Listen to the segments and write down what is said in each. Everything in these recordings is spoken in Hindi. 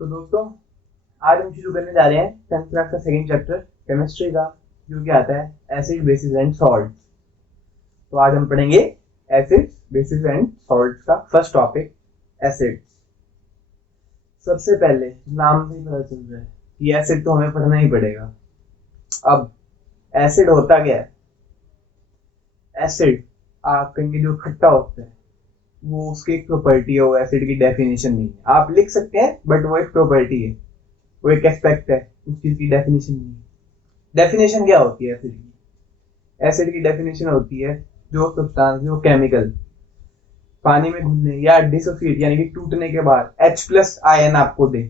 तो दोस्तों आज हम शुरू करने जा रहे हैं 10th क्लास का सेकंड चैप्टर केमिस्ट्री का, जो कि आता है एसिड बेसिस एंड सॉल्ट्स। तो आज हम पढ़ेंगे एसिड्स बेसिस एंड सॉल्ट्स का फर्स्ट टॉपिक एसिड्स। सबसे पहले नाम से ही पता चल रहा है कि एसिड तो हमें पढ़ना ही पड़ेगा। अब एसिड होता क्या है? एसिड आप कहेंगे जो खट्टा होता है वो उसकी एक प्रॉपर्टी है, वो एसिड की डेफिनेशन नहीं है। आप लिख सकते हैं बट वो एक प्रॉपर्टी है, वो एक एस्पेक्ट है, उस चीज की डेफिनेशन नहीं है। डेफिनेशन क्या होती है एसिड की? एसिड की डेफिनेशन होती है जो सब्सटेंस, जो केमिकल पानी में घुलने या डिसोसिएट यानी कि टूटने के बाद H+ आयन आपको दे,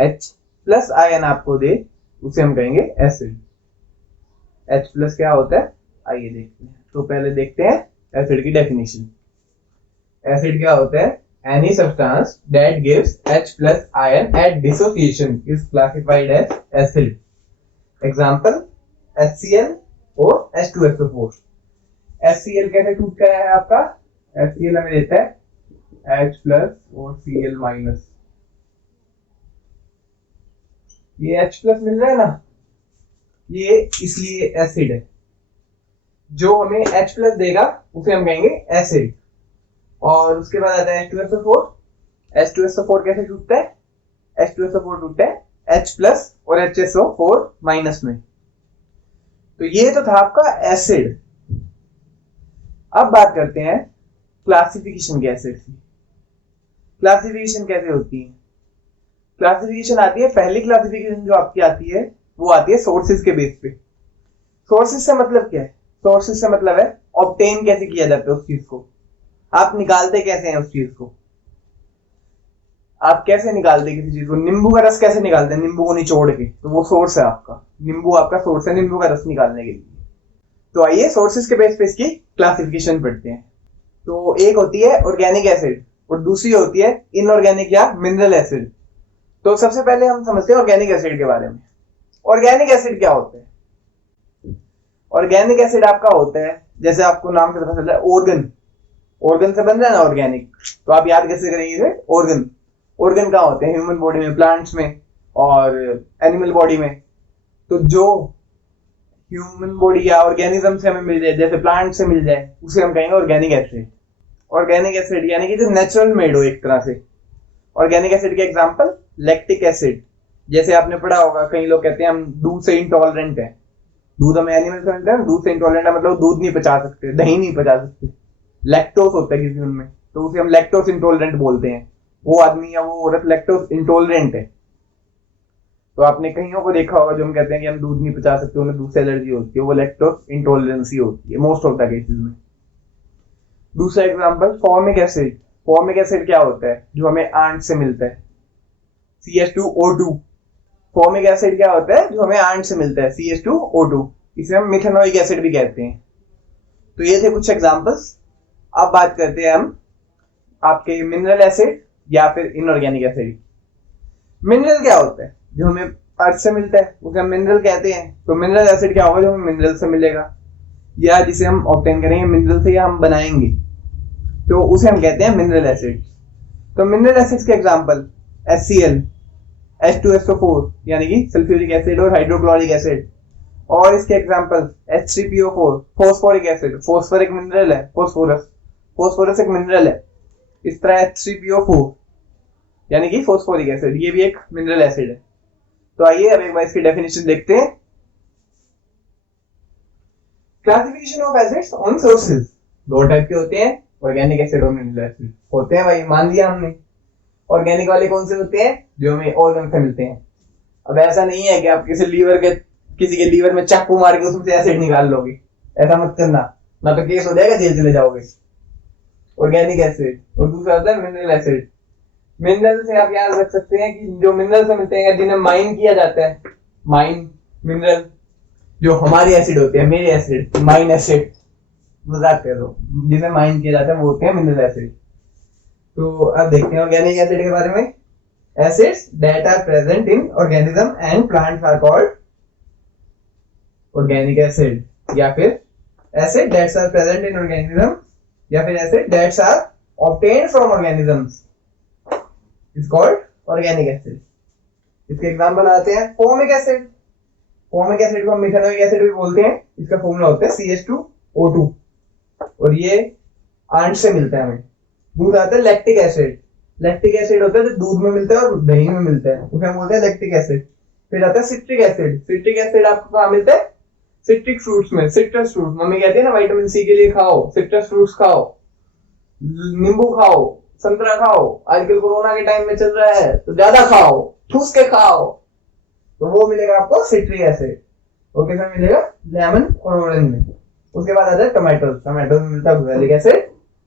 H+ आयन आपको दे, उसे हम कहेंगे एसिड। H+ क्या होता है आइए देखते हैं। तो पहले देखते हैं एसिड की डेफिनेशन। एसिड क्या होता है? Any substance that gives H+ ion at dissociation is classified as acid. Example HCl और H2SO4। HCl कैसे टूट गया है आपका? HCl हमें देता है H+ और Cl-। ये H+ मिल रहा है ना, ये इसलिए एसिड है। जो हमें H+ देगा उसे हम कहेंगे एसिड। और उसके बाद आता है H2SO4। H2SO4 कैसे टूटता है? H2SO4 टूटता है H+ और HSO4- में। तो ये तो था आपका एसिड। अब बात करते हैं क्लासिफिकेशन के एसिड की। क्लासिफिकेशन कैसे होती है? क्लासिफिकेशन आती है, पहली क्लासिफिकेशन जो आपकी आती है वो आती है सोर्सेज के बेस पे। सोर्सेज से मतलब क्या है? सोर्सेज से मतलब है ऑब्टेन कैसे किया जाता है उस चीज को, आप निकालते कैसे हैं उस चीज को। आप कैसे निकालते किसी चीज को? नींबू का रस कैसे निकालते हैं? नींबू को निचोड़ के, तो वो सोर्स है आपका। नींबू आपका सोर्स है नींबू का रस निकालने के लिए। तो आइए सोर्सेज के बेस पे इसकी क्लासिफिकेशन पढ़ते हैं। तो एक होती है ऑर्गेनिक एसिड और दूसरी होती है इनऑर्गेनिक या मिनरल एसिड। तो सबसे पहले हम समझते हैं ऑर्गेनिक एसिड के बारे में। ऑर्गेनिक एसिड क्या होता है? ऑर्गेनिक एसिड आपका होता है, जैसे आपको नाम से पता चल रहा है, ऑर्गन से बन रहा है ना ऑर्गेनिक, तो आप याद कैसे करेंगे इसे? ऑर्गन कहाँ होते हैं? ह्यूमन बॉडी में, प्लांट्स में और एनिमल बॉडी में। तो जो ह्यूमन बॉडी या ऑर्गेनिज्म से हमें मिल जाए, जैसे प्लांट से मिल जाए, उसे हम कहेंगे ऑर्गेनिक एसिड। ऑर्गेनिक एसिड यानी कि जो नेचुरल मेड हो एक तरह से। ऑर्गेनिक एसिड के एग्जांपल लैक्टिक एसिड। जैसे आपने पढ़ा होगा, कई लोग कहते हैं हम दूध से इंटॉलरेंट है। दूध हमें एनिमल से मिलता है, दूध से इंटॉलरेंट है मतलब दूध नहीं पचा सकते, दही नहीं पचा सकते। लैक्टोस होता है किसी उनमें, तो उसे हम लैक्टोस इंटॉलरेंट बोलते हैं। वो आदमी या वो औरत लैक्टोस इंटॉलरेंट है। तो आपने कईयों को देखा होगा जो हम कहते हैं कि हम दूध नहीं पचा सकते, उन्हें दूध से एलर्जी होती है, वो लैक्टोस इंटॉलरेंसी होती है मोस्ट ऑफ द केसेस में। दूसरा example formic acid. Formic acid क्या होता है? जो हमें आंट से मिलता है, CH2O2। फॉर्मिक एसिड क्या होता है? जो हमें आंट से मिलता है, CH2O2। इसे हम मिथेनोइक एसिड भी कहते हैं। तो ये थे कुछ एग्जांपल्स। अब बात करते हैं हम आपके मिनरल एसिड या फिर इनऑर्गेनिक एसिड। मिनरल क्या होता है? जो हमें अर्थ से मिलता है उसे हम मिनरल कहते हैं। तो मिनरल एसिड क्या होगा? जो हमें मिनरल से मिलेगा या जिसे हम ऑब्टेन करेंगे मिनरल से या हम बनाएंगे, तो उसे हम कहते हैं मिनरल एसिड। तो मिनरल एसिड्स के एग्जांपल HCl, H2SO4 यानी कि सल्फ्यूरिक एसिड और हाइड्रोक्लोरिक एसिड। और इसके example H3PO4, phosphoric acid. Phosphor एक मिनरल है, फॉस्फोरस एक मिनरल है। इस तरह H3PO4 यानी कि फॉस्फोरिक एसिड, ये भी एक मिनरल एसिड है। तो आइए अब एक बार इसकी डेफिनेशन देखते हैं। Classification of acids on sources. दो टाइप के होते हैं, ऑर्गेनिक एसिड और मिनरल एसिड होते हैं भाई, मान लिया हमने। ऑर्गेनिक वाले कौन से होते हैं? जो हमें ऑर्गन से मिलते हैं। अब ऐसा नहीं है कि आप किसी के लीवर में चाकू मार के उसमें से एसिड निकाल लोगे, ऐसा मत करना, ना तो केस हो जाएगा, जेल चले जाओगे। Organic acid. और दूसरा होता है मिनरल एसिड। मिनरल से आप याद रख सकते हैं कि जो मिनरल से मिलते हैं जिन्हें माइन किया जाता है, माइन मिनरल। जो हमारे एसिड होते हैं, मेरे एसिड, माइन एसिड, मजाक कर दो, जिन्हें माइन किया जाता है वो होते हैं मिनरल एसिड। तो अब देखते हैं ऑर्गेनिक एसिड के बारे में। Acids that are present in organism and plants are called organic acid, या फिर acid that's are present in organism, या फिर acid that's are obtained from organisms is called organic acid. इसके एग्जांपल आते हैं फॉर्मिक एसिड। फॉर्मिक एसिड को हम मिथेनोइक एसिड भी बोलते हैं। इसका फॉर्मूला होता है CH2O2 और ये आंट से मिलता है हमें। दूध आता है लैक्टिक एसिड। लैक्टिक एसिड होता है जो दूध में मिलता है और दही में मिलता है, उसे हम बोलते हैं लैक्टिक एसिड। फिर आता है सिट्रिक एसिड। सिट्रिक एसिड आपको कहाँ मिलता है? सिट्रिक फ्रूट्स में, सिट्रस फ्रूट। मम्मी कहती है ना विटामिन सी के लिए खाओ, सिट्रस फ्रूट्स खाओ, नींबू खाओ, संतरा खाओ। आजकल कोरोना के टाइम में चल रहा है तो ज्यादा खाओ, ठूस के खाओ, तो वो मिलेगा आपको सिट्रिक एसिड। वो कैसा मिलेगा? लेमन और ऑरेंज में। उसके बाद आता है टमाटो। टमाटो में मिलता है ग्वेलिक एसिड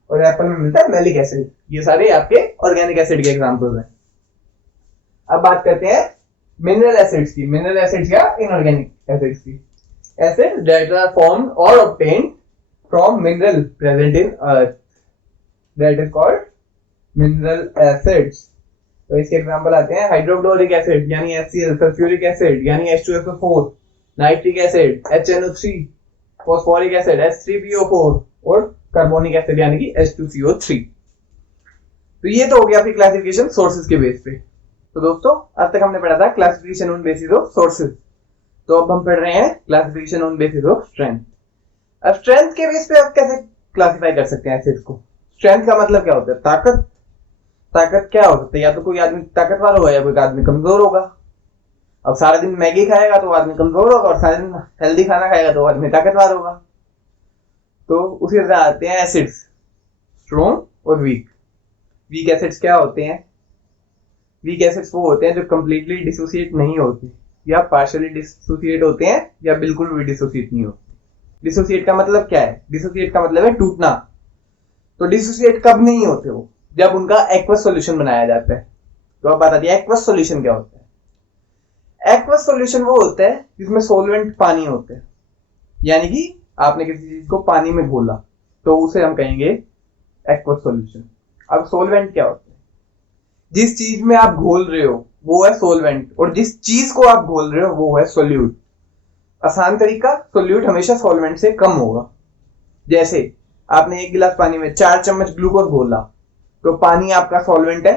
और एप्पल में मिलता है मैलिक एसिड। ये सारे आपके ऑर्गेनिक एसिड के एग्जांपल्स हैं। अब बात करते हैं मिनरल एसिड्स की। मिनरल एसिड्स या इनऑर्गेनिक एसिड्स की। एसिड दैट आर फॉर्म्ड और obtained from mineral present in earth, that is called mineral acids. तो इसके एग्जांपल आते हैं हाइड्रोक्लोरिक एसिड यानी HCl, सल्फ्यूरिक एसिड यानी H2SO4, nitric acid HNO3, phosphoric acid H3PO4 और कार्बोनिक एसिड यानी कि H2CO3। तो ये तो हो गया आपकी क्लासिफिकेशन सोर्सेज के बेस पे। तो दोस्तों अब तक हमने पढ़ा था classification on basis of sources. तो अब हम पढ़ रहे हैं classification on basis of strength. अब स्ट्रेंथ के बेस पे आप कैसे क्लासिफाई कर सकते हैं एसिड्स को? स्ट्रेंथ का मतलब क्या होता है? ताकत। ताकत क्या हो सकता है? या तो कोई आदमी ताकतवर होगा या कोई आदमी कमजोर होगा। अब सारा दिन मैगी खाएगा तो आदमी कमजोर होगा और सारा दिन हेल्दी खाना खाएगा तो आदमी ताकतवर होगा। तो उसी तरह आते हैं एसिड्स, स्ट्रॉन्ग और वीक। वीक एसिड्स क्या होते हैं? वीक एसिड्स वो होते हैं जो कंप्लीटली डिसोसिएट नहीं होते, या पार्शियली डिसोसिएट होते हैं, या बिल्कुल भी डिसोसिएट नहीं होते। डिसोसिएट का मतलब क्या है? डिसोसिएट का मतलब है टूटना। तो डिसोसिएट कब नहीं होते वो? जब उनका एक्वस सॉल्यूशन बनाया जाता है। तो अब बात आती है एक्वस सॉल्यूशन क्या होता है? एक्वस सॉल्यूशन वो होता है जिसमें सोलवेंट पानी होता है, यानी कि आपने किसी चीज को पानी में घोला तो उसे हम कहेंगे एक्वस सॉल्यूशन। अब सोलवेंट क्या होता है? जिस चीज में आप घोल रहे हो वो है सोलवेंट, और जिस चीज को आप घोल रहे हो वो है सोल्यूट। आसान तरीका, सोल्यूट हमेशा सोलवेंट से कम होगा। जैसे आपने 1 गिलास पानी में 4 चम्मच ग्लूकोज घोला तो पानी आपका सॉल्वेंट है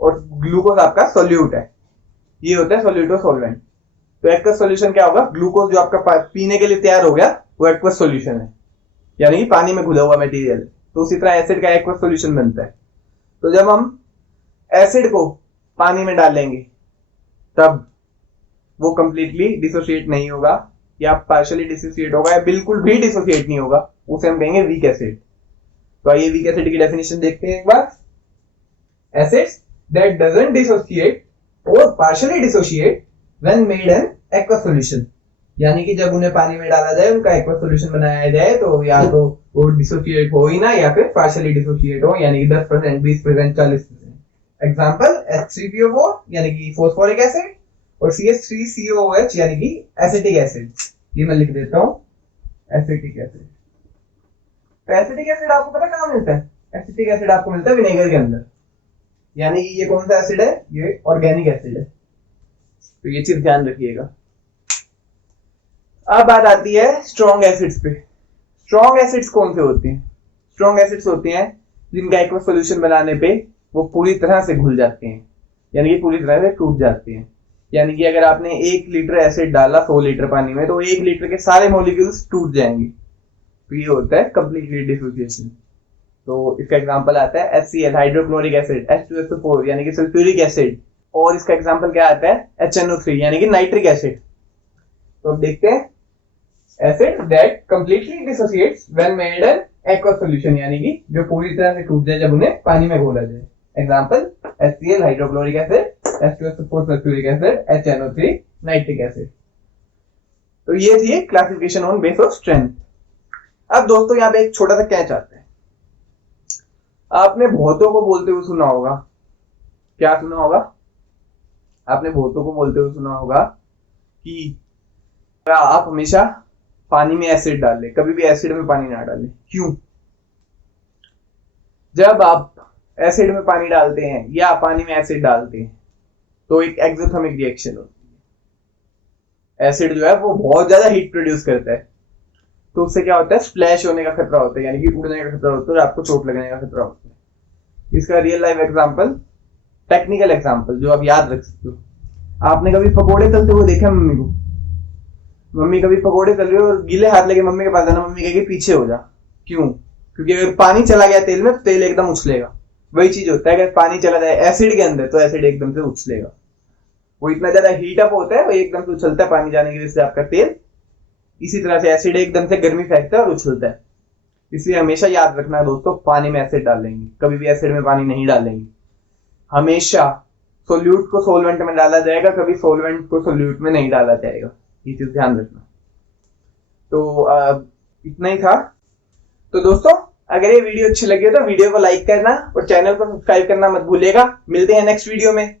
और ग्लूकोज आपका सोल्यूट है। ये होता है सोल्यूट और सोलवेंट। तो एक्वस सॉल्यूशन क्या होगा? ग्लूकोज जो आपका पीने के लिए तैयार हो गया वो एक्वस सॉल्यूशन है, यानी कि पानी में घुला हुआ मटेरियल। तो उसी तरह एसिड का एक्वस सॉल्यूशन बनता है। तो जब हम एसिड को पानी में डालेंगे तब वो कंप्लीटली डिसोसिएट नहीं होगा, या पार्शियली डिसोसिएट होगा, या बिल्कुल भी डिसोसिएट नहीं होगा, उसे हम कहेंगे वीक एसिड। तो आइए वीक एसिड की डेफिनेशन देखते हैं एक बार। एसिड्स दैट डजंट डिसोसिएट और partially dissociate when made an aqueous solution, यानी कि जब उन्हें पानी में डाला जाए, उनका एक्वस सॉल्यूशन बनाया जाए, तो या तो वो डिसोसिएट हो ही ना, या फिर पार्शियली डिसोसिएट हो, यानी कि 10%, 20%, 40%। एग्जांपल H3PO4 यानी कि फॉस्फोरिक एसिड और CH3COOH यानी कि एसिटिक एसिड। ये मैं लिख देता हूं, एसिटिक एसिड। तो एसिटिक एसिड आपको पता कहां मिलता है? एसिटिक एसिड आपको मिलता है विनेगर के अंदर, यानी कि ये कौन सा एसिड है? ये ऑर्गेनिक एसिड है। तो ये चीज ध्यान रखिएगा। अब बात आती है स्ट्रॉन्ग एसिड्स पे। स्ट्रॉन्ग एसिड्स कौन से होते हैं? स्ट्रॉन्ग एसिड्स होते हैं जिनका एक्वस सॉल्यूशन बनाने पे वो पूरी तरह से घुल जाते हैं, यानी कि पूरी तरह से टूट जाते हैं। यानी कि अगर आपने 1 लीटर एसिड डाला 100 लीटर पानी में तो 1 लीटर के सारे मॉलिक्यूल्स टूट जाएंगे। तो ये होता है कंप्लीटली डिसोसिएशन। तो इसका एग्जांपल आता है HCl, हाइड्रोक्लोरिक एसिड, H2SO4 यानी कि सल्फ्यूरिक एसिड, और इसका एग्जांपल क्या आता है? HNO3 यानी कि नाइट्रिक एसिड। तो अब देखते हैं acid that completely dissociates when made an aqueous solution, यानी कि जो पूरी तरह से टूट जाए जब उन्हें पानी में घोला जाए। Example HCl, hydrochloric acid, H2SO4 sulphuric acid, HNO3 nitric acid. तो ये थी classification on base of strength. अब दोस्तों यहाँ पे एक छोटा सा कैच आता है। आपने भौतों को बोलते हुए सुना होगा। क्या सुना होगा? आपने भौतों को बोलते हुए सुना होगा कि आप हमेशा पानी में एसिड डालें, कभी भी एसिड में पानी ना डालें। क्यों? जब आप एसिड में पानी डालते हैं या पानी में एसिड डालते हैं तो एक एक्सोथर्मिक रिएक्शन होती है। एसिड जो है वो बहुत ज्यादा हीट प्रोड्यूस करता है, तो उससे क्या होता है? स्प्लैश होने का खतरा होता है, यानी कि उड़ने का खतरा होता है और आपको चोट लगने का खतरा होता है। इसका real life example technical example जो आप याद रख सकते हो, आपने कभी पकोड़े तलते हुए देखा मम्मी को? मम्मी कभी पकोड़े तल रही हो और गीले हाथ लेके मम्मी के पास जाना, मम्मी कहेगी पीछे हो जा। क्यों? क्योंकि अगर पानी चला गया तेल में तो तेल एकदम उछलेगा। वही चीज होता है, अगर पानी चला जाए एसिड के अंदर तो एसिड एकदम से उछलेगा। वो इतना ज्यादा हीट अप होता है, वो एकदम से उछलता है पानी जाने की वजह से आपका तेल। इसी तरह से एसिड एकदम से गर्मी फेंकता है और उछलता है। इसलिए हमेशा याद रखना दोस्तों, पानी में एसिड डालेंगे, कभी भी एसिड में पानी नहीं डालेंगे। हमेशा सोल्यूट को सोलवेंट में डाला जाएगा, कभी सोलवेंट को सोल्यूट में नहीं डाला जाएगा। ये चीज ध्यान रखना। तो इतना ही था। तो दोस्तों अगर ये वीडियो अच्छी लगी हो तो वीडियो को लाइक करना और चैनल को सब्सक्राइब करना मत भूलिएगा। मिलते हैं नेक्स्ट वीडियो में।